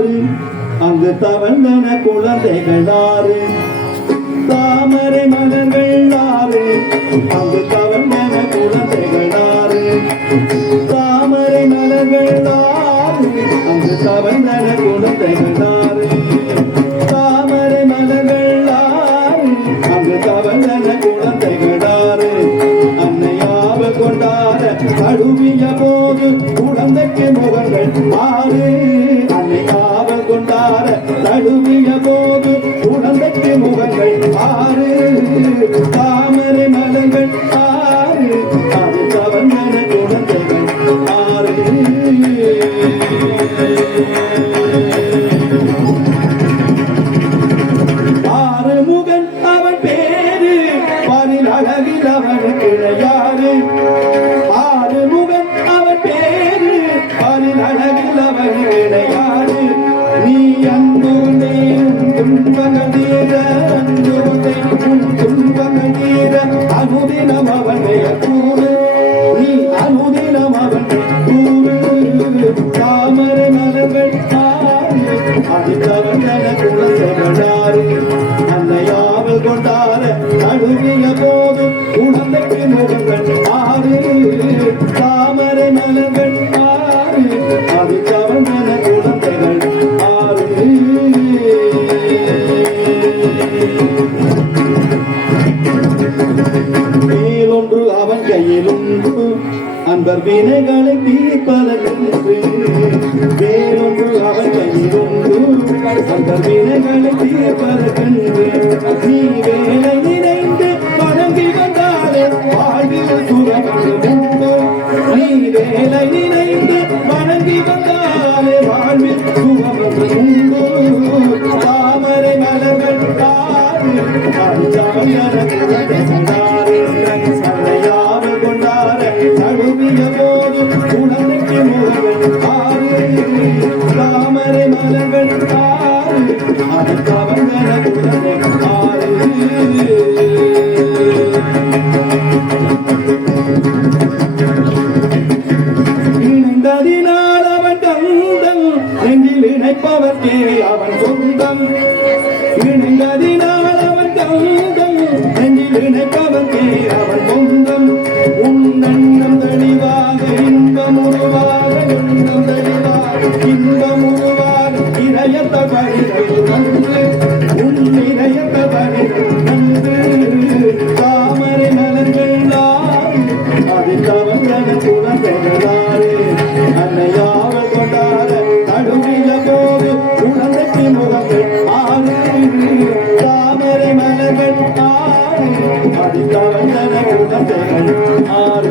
ஆறு. அங்கு தவழ்ந்தன குழந்தைகள் ஆறு. தாமரை மலர்கள் ஆறு. அங்கு தவழ்ந்தன குழந்தைகள் ஆறு. தாமரை மலர்கள் ஆறு. அங்கு தவழ்ந்தன குழந்தைகள் ஆறு. தாமரை மலர்கள் ஆறு. அங்கு தவழ்ந்தன குழந்தைகள் ஆறு. அன்னையாவ கொண்டாட அழுவிய போது குழந்தைக்கு முகங்கள் ஆறு. தழுவிய போது குழந்தைக்கு முகங்கள் ஆறு. அன்பர் வினைகளை தீர்ப்பதற்கு வேறொன்று அவன் கையிலுண்டு அன்பர் வினைகளை தீர்ப்பதற்கென்று. நீ வேலை நினைந்து வணங்கி வந்தாலே வாழ்வில் சுரமன்று நீ வேலை நினைந்து வணங்கி வந்தாலே வாழ்வில் தாமரை மலர்கள் தாரு இணைந்ததினால் அவன் தந்தம் நெஞ்சில் இணைப்பவர்க்கே அவன் சொந்தம். அதில் தவந்தன குழந்தைகளாறு அன்னையாவல் கொண்டாட தடுவிய போது குழந்தைக்கு முகங்கள் ஆறு தாமரை மலர்கள் ஆறு அதில் தவந்தன ஆறு